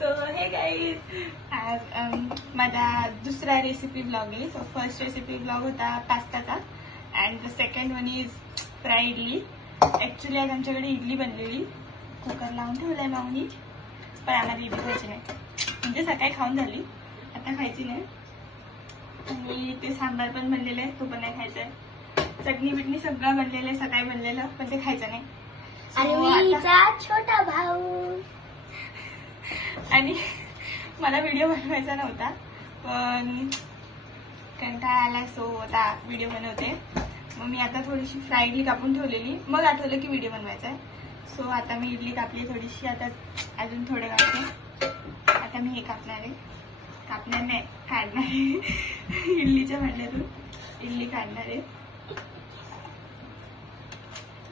So हे guys माझा दुसरा रेसिपी ब्लॉग आहे. सो फर्स्ट रेसिपी ब्लॉग होता पास्ताचा and the second one is fry idli. Actually आज आमच्याकडे इडली बनलेली, कुकर लावून ठेवलाय माऊनी, पण आम्हाला इडली खायची नाही. म्हणजे सकाळी खाऊन झाली, आता खायची नाही. आणि ते सांबार पण बनलेलं आहे, तो पण नाही खायचा आहे. चटणी बिटणी सगळं बनलेलं आहे, सकाळी बनलेलं, पण ते खायचं नाही. आणि छोटा भाऊ. आणि मला व्हिडिओ बनवायचा नव्हता, पण कंटाळा आला, सो आता व्हिडिओ बनवते. मग मी आता थोडीशी फ्राय इडली कापून ठेवलेली, मग आठवलं की व्हिडिओ बनवायचा आहे. सो आता मी इडली कापली थोडीशी, आता अजून थोडं काढते. आता मी हे कापणार आहे, कापणार नाही काढणार आहे. इडलीच्या भांड्यातून इडली काढणार आहे.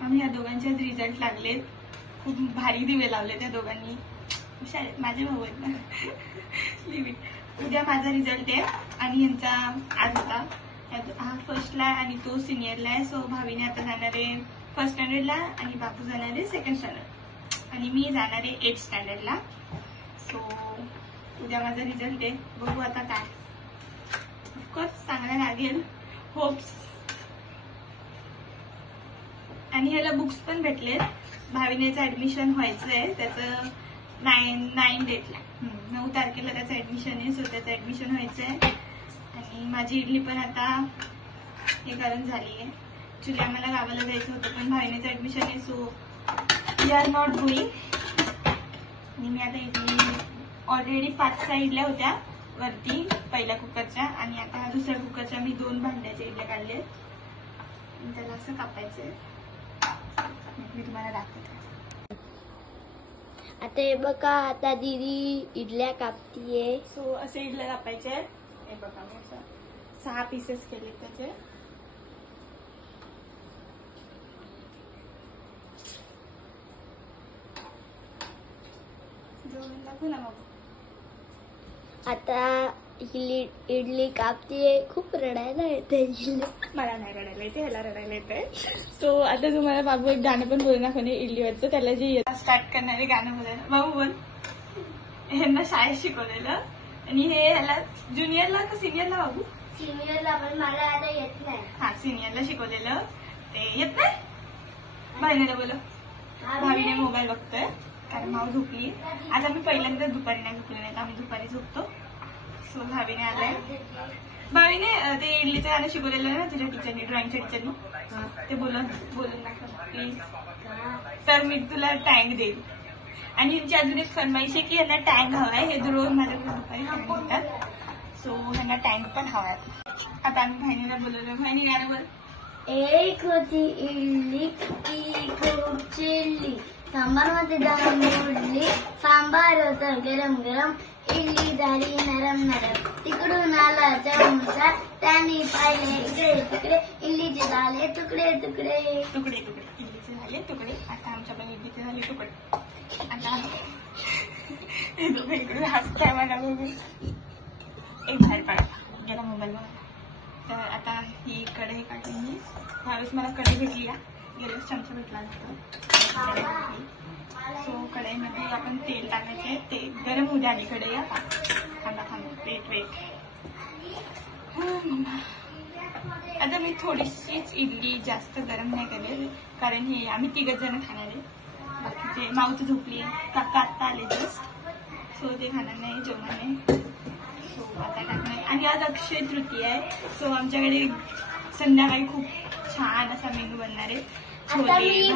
आम्ही या दोघांचे रिझल्ट लागलेत, खूप भारी दिवे लावले त्या दोघांनी. हुशार आहेत माझे भाऊ आहेत ना. उद्या माझा रिझल्ट आहे आणि यांचा आज होता. हा फर्स्टला आणि तो सिनियरला आहे. सो भावीने आता जाणार आहे फर्स्ट स्टँडर्डला आणि बापू जाणार आहे सेकंड स्टँडर्ड आणि मी जाणार आहे 8th स्टँडर्डला. सो उद्या माझा रिझल्ट आहे, बघू आता काय. ऑफकोर्स चांगला लागेल, होप्स. आणि ह्याला बुक्स पण भेटलेत. भाविनेचं ऍडमिशन व्हायचंय, त्याचं 9 डेटला 9 तारखेला त्याचं ऍडमिशन आहे. सो त्याचं ऍडमिशन व्हायचंय. आणि माझी इडली पण आता हे करून झाली आहे. ऍक्च्युली आम्हाला गावाला जायचं होतं, पण भाविनेचं ऍडमिशन आहे, so we are not going. आणि मी आता इडली ऑलरेडी 5-6 इडल्या होत्या वरती पहिल्या कुकरच्या, आणि आता दुसऱ्या कुकरच्या मी 2 भांड्याच्या इडल्या काढल्या. त्याला असं कापायचंय, मी तुम्हाला दाखवते. आता हे बघा, आता दीदी इडल्या कापतीये. सो असे इडल्या कापायचे आहेत. हे बघा, मी असं 6 पीसेस केले त्याचे. जोडून दाखवू ना मग. आता इडली कापतीये. खूप रडायला येते. मला नाही रडायला येते, ह्याला रडायला येते. सो आता तुम्हाला बाबू एक गाणं पण बोलू दाखवणे इडलीवरचं. त्याला जे स्टार्ट करणारे गाणं बोलायला. बाबू बोल. ह्यांना शाळेत शिकवलेलं, आणि हे ह्याला ज्युनियरला का सिनियरला बाबू? सिनियरला, पण मला आता येत नाही. हा, सिनियरला शिकवलेलं, ते येत नाही. भावीने बोल. भावीने मोबाईल बघतोय कारण माऊ झोपली. आज आम्ही पहिल्यांदा दुपारी नाही झोपले, नाही तर आम्ही दुपारी झोपतो. सो भावीने आलाय. भावीने ते इडलीचं गाणं शिकवलेलं ना तुझ्या टीचरनी, ड्रॉइंगच्या टीचरनी, ते बोलून दाखव प्लीज. तर मी तुला टँक देईल. आणि यांची अजून एक फरमाईश आहे की यांना टँक हवाय. हे रोज माझ्याकडे दुपारी म्हणतात, सो ह्यांना टँक पण हवाय. आता आम्ही बहिणीला बोलवलं. बहिणी गाणं बोल. एक होती इडली, ती खूप चिल्ली, सांबार मध्ये डाळ मोडली, सांबार होतं गरम गरम, इडली झाली नरम नरम, तिकडून आला चमचा, त्याने पाहिले इकडे तिकडे, इडलीचे झाले तुकडे तुकडे तुकडे तुकडे. इडलीचे झाले तुकडे. आता आमच्या पण इडलीचे झाले तुकडे. आता इकडे हसताय मला बघून. एक बाहेर पाडा गेला मोबाईल बघा. तर आता ही कढई काढली मी. त्यावेळेस मला कढई भेटली का, गेल्यास चमचा भेटला नसतो. सो कढईमध्ये आपण तेल टाकायचे. ते गरम होऊ द्या आली कढई. आता थांबा वेट. आता मी थोडीशीच इडली, जास्त गरम नाही करेल, कारण हे आम्ही 3 जण खाणार आहे. बाकीचे माऊची झोपली, काका आत्ता आले जस्ट, सो ते खाणार नाही, जेवणार नाही. सो आता टाकणार. आणि आज अक्षय तृतीया आहे, सो आमच्याकडे संध्याकाळी खूप छान असा मेनू बनणार आहे. छोले भाजी.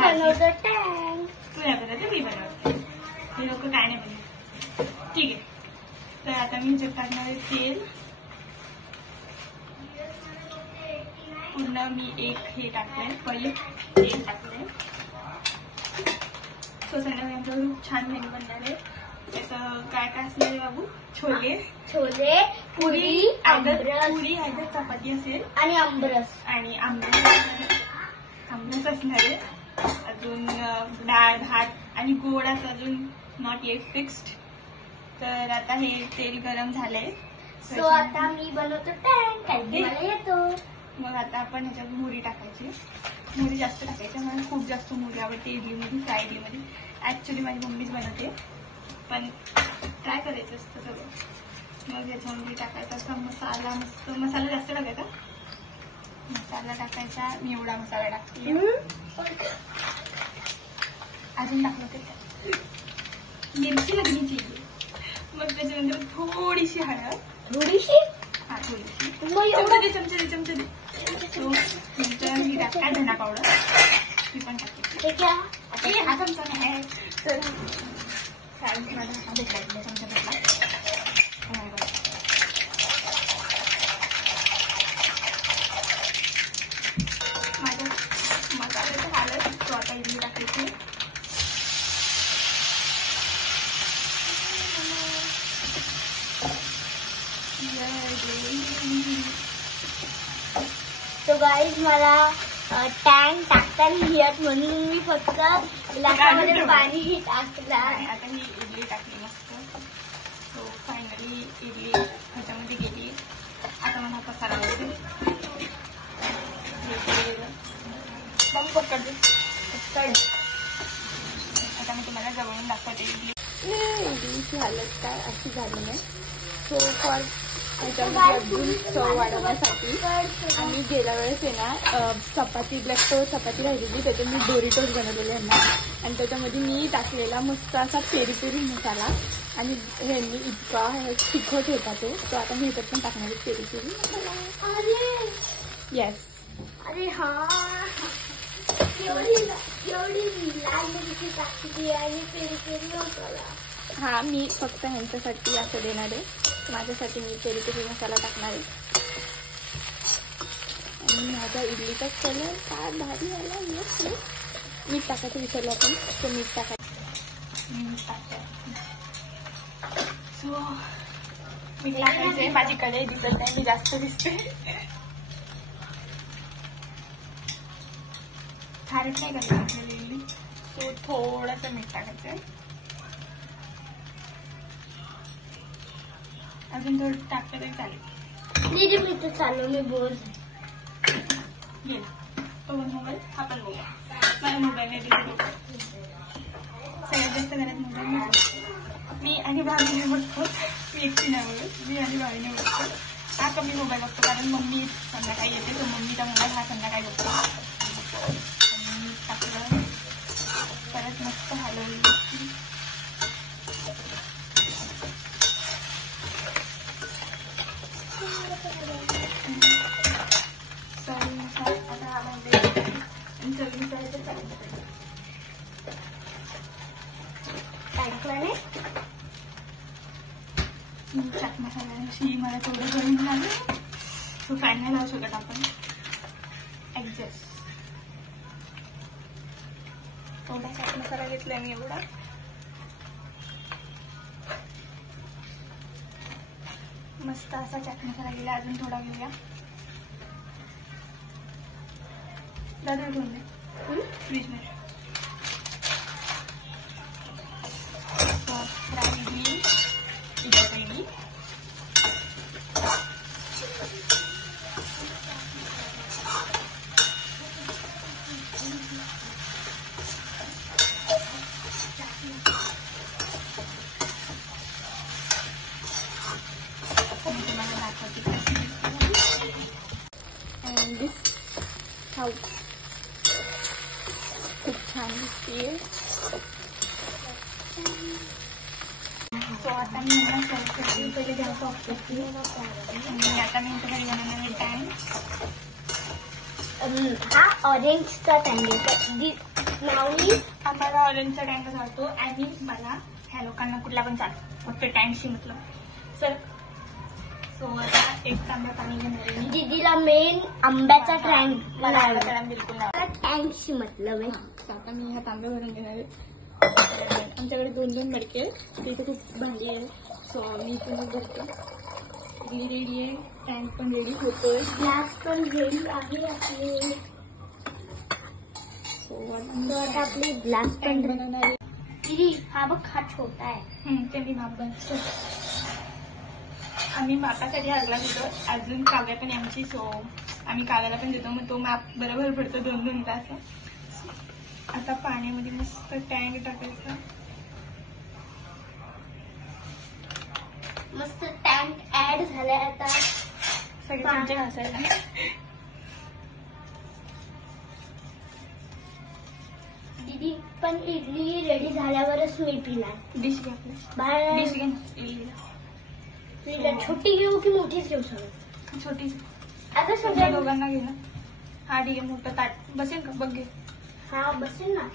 तू नाही बनवते, मी बनवते. हे लोक काय नाही बनवत. ठीक आहे. तर आता मी ह्याच्यात टाकणार आहे तेल. पूर्ण मी एक हे टाकलंय, पहिले तेल टाकलंय. सो संध्याकाळी आमच्याकडे खूप छान मेनू बनणार आहे. त्याचं काय काय असणार आहे बाबू? छोले, पुरी, आयदर चपाती असेल, आणि आमरस असणार आहे. अजून डाळ भात आणि गोडाच अजून नॉट येट फिक्स्ड. तर आता हे तेल गरम झालंय. सो आता मी बनवतो टँक. मला येतो. मग आता आपण ह्याच्यात मोहरी टाकायची. मोहरी जास्त टाकायची. मला खूप जास्त मोहरी आवडते इडलीमध्ये, फ्राय इडलीमध्ये. ऍक्च्युली माझी मम्मीच बनवते, पण ट्राय करायचं असतं सगळं. मग याच्यामध्ये टाकायचा असा मसाला, मस्त मसाला जास्त टाकायचा. मसाला टाकायचा, मी एवढा मसाला टाकते. अजून टाकलं ते मिरची लागण्याची. मग त्याच्यानंतर थोडीशी हळद. थोडीशी? हा थोडीशी. चमचे दे. नंतर मी टाकते धना पावडर, ती पण टाकते. हा चमचा नाही आहे तर माझा हात भेटला चमचा भेटला. माझ्या मसाल्याचं हालत तो आता इडली टाकायची. तो गाईज मला टँक टाकता नाही येत म्हणून मी फक्त ग्लासामध्ये पाणी टाकला. आता ही इडली टाकली मस्त. सो फायनली इडली ह्याच्यामध्ये गेली. आता मला पसारा वगैरे आता मी तुम्हाला जवळून दाखवते इडली. इडलीची हालत काय अशी झाली नाही. सो फॉर ह्याच्यामध्ये चव वाढवण्यासाठी आम्ही गेल्या वेळेस आहे ना चपाती चपाती राहिलेली त्याच्यात मी डोरिटोस बनवलेले यांना आणि त्याच्यामध्ये मी टाकलेला मस्त असा पेरी पेरी मसाला आणि ह्यांनी इतका तिखट होता तो आता मी ह्याच्यात पण टाकणार आहे पेरी पेरी मसाला. येस. अरे हा एवढी लाल मिरची टाकली आणि पेरी पेरी मसाला. हा मी फक्त ह्यांच्यासाठी असं देणार आहे. माझ्यासाठी मी पेरी पेरी मसाला टाकणार आहे. आणि माझ्या इडलीचा कलर काय भारी आला. मीठ टाकायचं विसरलं आपण. तो मीठ टाकायचं. सो मीठ टाकायचंय. माझी कढई दिसत नाही, मी जास्त दिसते. खारट नाही करायचं आपल्याला इडली. सो थोडंसं मीठ टाकायचंय. अजून थोडं टाकलं तरी चालेल. दीदी मी तर चालू मी बोर गेला तो पण मोबाईल, हा पण मोबाईल. माझ्या मोबाईलने दिले सगळ्यात जास्त घरात मोबाईल मी आणि भावीने बघतो. मी एकटी नाही बघत, मी आणि भावीने बघतो. हा कमी मोबाईल बघतो कारण मम्मी संध्याकाळी येते तो मम्मीचा मोबाईल हा संध्याकाळी बघतो. आणि टाकलं परत मस्त हलवली. चाट मसाल्याशी मला थोडं गरम लागलं. तो फॅन नाही लावू शकत आपण. ऍडजस्ट. थोडा चाट मसाला घेतलाय मी एवढा. मस्त असा चाट मसाला गेला. अजून थोडा घेऊया. दादा ठेवून दे फ्रीज मध्ये. Fry idli idli and this how खूप छान दिसते. सो आता मी सर्व करते. पहिले गॅस ऑफ करते आणि आता मी घरी बनवणार आहे टँक. हा ऑरेंजचा टँक माऊली आम्हाला ऑरेंजचा टँक चालतो आणि मला ह्या लोकांना कुठला पण चालतो फक्त टँकशी मतलब. सर सो आता एक तांब्या पाणी घेणार आहे मी. दीदीला मेन आंब्याचा टँक मला आंब्याचा टँक बिलकुल नाही. टँकशी मतलब आहे. आता मी ह्या तांब्या भरून घेणार आहे. आमच्याकडे 2-2 मडके आहेत. तिथे खूप भारी आहे. सो मी पण भरतो. इडली रेडी आहे. टँक पण रेडी होतोय. ग्लास पण रेडी आहे आपले. सो आता आपले ग्लास पण बनवणार आहे. दीदी हा बघ हा छोटा आहे. ते मी माप बनतो. आम्ही मापासाठी हरला देतो. अजून काव्या पण आमची. सो आम्ही काव्याला पण देतो. मग तो माप बरोबर पडतो 2-2 तास. आता पाण्यामध्ये मस्त टँक टाकायचा. मस्त टँक ऍड झालाय आता. सगळे चमचे घासायला. दीदी पण इडली रेडी झाल्यावरच मी पिणार. डिश घे आपली. बाहेर डिश घे इडलीला. पिला. छोटी घेऊ की मोठीच घेऊ सगळं? छोटी. आता तुमच्या सगळ्या दोघांना घे ना. हा ठीक आहे, मोठं ताट बसेल का बघ घे. हा बसेल ना.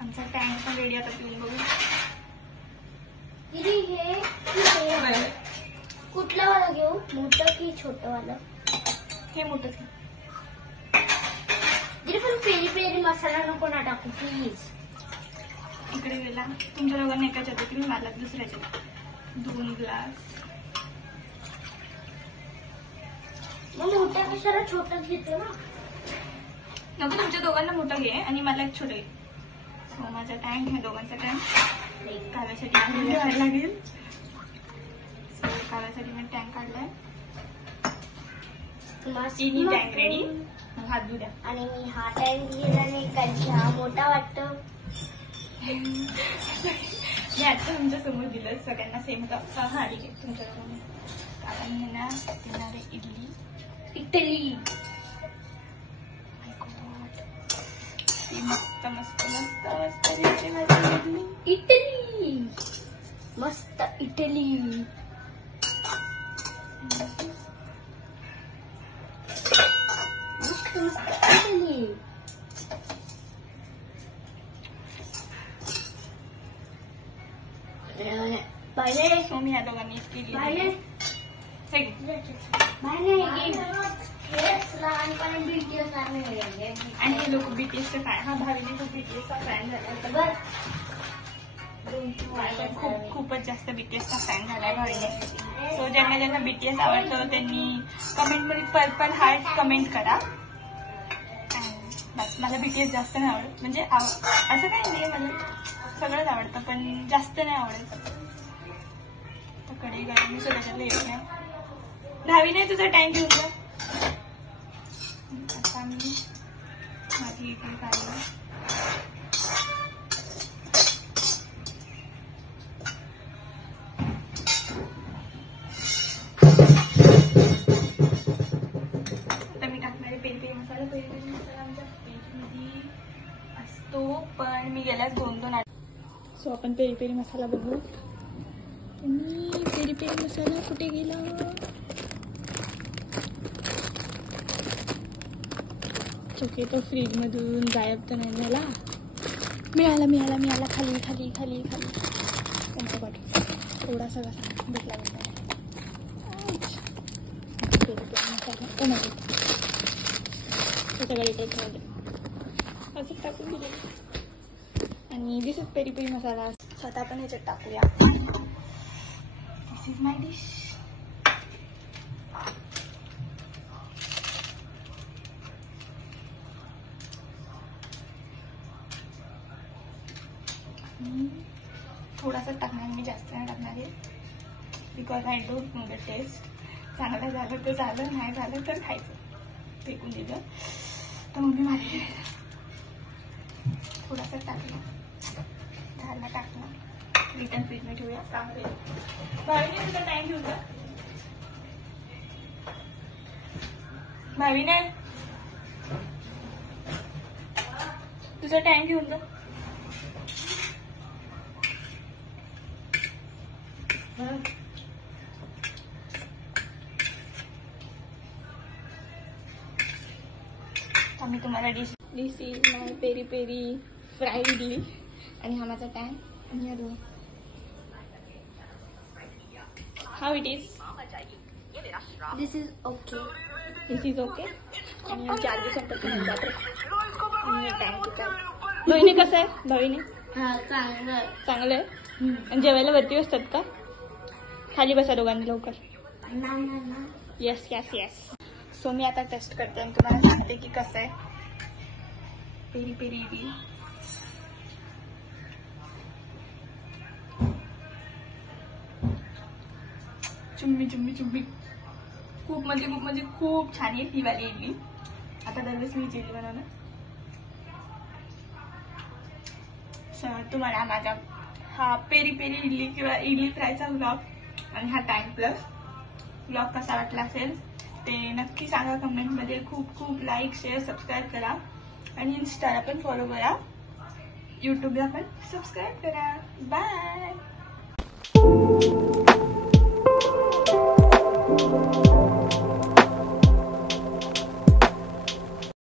आमचा टँक पण रेडी, आता पिऊन बघू. दीदी हे कुठलं वाला घेऊ, मोठं की छोटं वाला? हे मोठं घे. दीदी पण पेरी पेरी मसाला नको ना टाकू प्लीज. इकडे गेला. तुमच्या दोघांना एकाच येते, मला दुसऱ्याच्या. 2 ग्लास. मग मोठ्या कशाला छोटंच घेतो ना. नको, तुमच्या दोघांना मोठं घे आणि मला एक छोटं घे. सो माझा टँक आहे, दोघांचा टँक. काव्यासाठी घ्यायला लागेल. सो काव्यासाठी मी टँक काढलाय. तिन्ही टँक रेडी. हात धुऊ द्या. आणि मी हा टँक घेतला नाही कारण की हा मोठा वाटतो. मी आता तुमच्या समोर दिलं, सगळ्यांना सेम होता. हा ठीक आहे, तुमच्या कारण मी ना देणार आहे इडली. इटली मस्त मस्त मस्त मस्त दिसते माझी इडली. इटली मस्त इटली. मस्त मस्त इटली. बाहेर सो मी या दोघांनी इडली बाहेर हे घे. लहानपणी BTS आणि हे लोक बीटीएसचे फॅन. हा भावीने खूप बीटीएसचा फॅन झाला. बर खूपच जास्त बीटीएसचा फॅन झालाय भावीने. सो ज्यांना ज्यांना बीटीएस आवडतं त्यांनी कमेंटमध्ये पर्पल हार्ट कमेंट करा. बस, मला बीटीएस जास्त नाही आवडत. म्हणजे असं काही नाही, मला सगळंच आवडतं पण जास्त नाही आवडत. तर कढई गरम मी त्याच्यातलं येत नाही. भावीने तुझा टँक घेऊन जा. आता मी माझी इडली काढली. आता मी टाकणारे पेरी पेरी मसाला. पेरी पेरी मसाला आमच्या पेरीमध्ये असतो, पण मी गेल्यास 2-2 सो आपण पेरी पेरी मसाला बघू. पेरी पेरी मसाला कुठे गेला? ओके, तो फ्रीज मधून गायब तर नाही झाला. मिळाला मिळाला मिळाला. खाली खाली खाली खाली. त्यांचा पाठी थोडासा कसा भेटला भेटला. पेरी पेरी मसाला नाही, त्याच्याकडे इकडे ठेवले, असं टाकून दिले. आणि this is peri peri masala. स्वतः आपण ह्याच्यात टाकूया. This is my dish. थोडासा टाकणार, मी जास्त नाही टाकणार आहे. Because I don't know the taste. चांगलं झालं तर झालं, नाही झालं तर खायचं. फेकून दिलं तर मम्मी माझी थोडासा टाकला, झाला टाकला. रिटर्न फ्रीजमध्ये ठेवूया. काम केलं. भावीने तुझा टाइम घेऊन जा. भावीने तुझा टाइम घेऊन जा. आम्ही तुम्हाला dish. This is my peri peri fry idli. आणि हा माझा टँक. आणि हा how it is. This is okay. This is okay. आणि 4 दिवसांपासून टँक. भावीने कसं आहे? भावीने हा चांगलं चांगलं आहे. आणि जेवायला वरती असतात का? खाली बसा दोघांनी लवकर. ना. Yes yes yes. सो मी आता टेस्ट करते आणि तुम्हाला सांगते की कसं आहे पेरी पेरी इडली. चुम्मी चुम्मी चुम्मी. खूप म्हणजे खूप छान आहे ही वाली इडली. आता दरवेळेस मी इडली बनवणार. तुम्हाला माझा हा पेरी पेरी इडली किंवा इडली फ्रायचा व्लॉग आणि हा टाइम प्लस व्लॉग कसा वाटला असेल ते नक्की सांगा कमेंटमध्ये. खूप खूप लाईक शेअर सबस्क्राईब करा आणि इंस्टाला पण फॉलो करा, यूट्यूबला पण सबस्क्राईब करा. बाय.